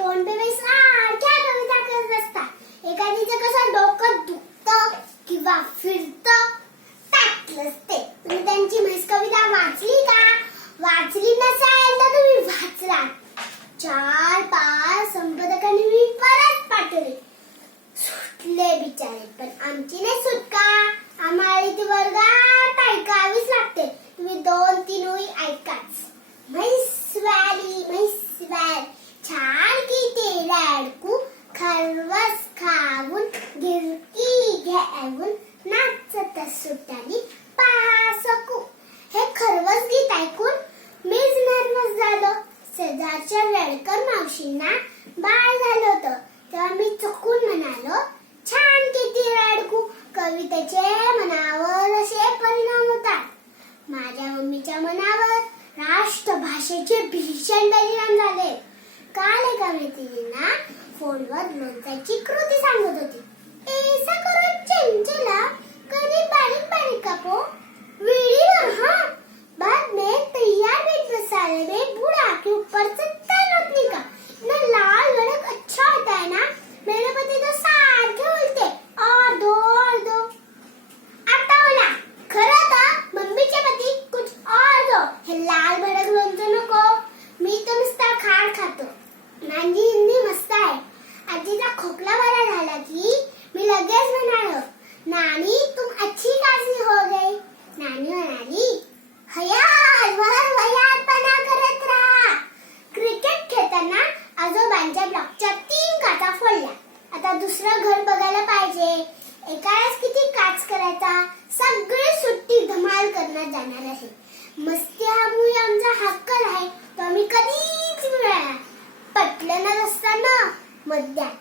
तोंड पे सारख्या कविता करत असतात. एखादीचं कसं डोकं दुखतं किंवा फिरतं त्यातलंच ते. तुम्ही त्यांची म्हैस कविता वाचली का? वाचली नसेल तर तुम्ही वाचला. 4-5 संपादकांनी मी परत पाठवले. सुटले बिचारे, पण आमची नाही सुटका. आम्हाला इथे वर्गात ऐकावीच लागते. तुम्ही 2-3 ओळी ऐकाच. म्हैस वाली छान की ते रडकू, खरवस खाऊन गिरकी घेऊन नाचत सुटाली पासकू. हे खरवस गीत ऐकून मीच नर्वस झालो. शेजारच्या रेडकर मावशींना बाळ झालं होतं तेव्हा मी चकून म्हणालो, छान किती रडकू. कवितेचे मनावर असे परिणाम होतात. माझ्या मम्मीच्या मनावर राष्ट्रभाषेचे भीषण परिणाम झाले. काल एका मैत्रिणींना फोनवर लोणच्याची कृती सांगत होती. ऐसा करो चंचला, कधी बारीक बारीक कापो, वेळीवर हाँ, बाद में तैयार मीट मसाले में बूढ़ा के ऊपर से तेल रोटनी का ना लाल गड़क अच्छा होता है ना. मेरे पति तो सारखे बोलते और दो. आता बोला खरं तर मम्मीचे पती कुछ और दो. हे लाल भडक लोणचं नको. मी तर नुसता खार खातो. माझी हिंदी मस्त आहे. आजीचा खोकला बरा झाला की मी लगेच म्हणालो, नानी तुम अच्छी खासी हो गई. नानी म्हणाली, हयात वयातपणा करत राहा. क्रिकेट खेळताना आजोबांच्या ब्लॉकच्या 3 काचा फोडल्या. आता दुसरं घर बघायला पाहिजे. एकाच किती काच करायचा. सगळे सुट्टी धमाल करण्यात जाणार आहे. मस्ती हा मुळी आमचा हक्क आहे तो आम्ही कधीच मिळाला. पटलं न असताना मध्यात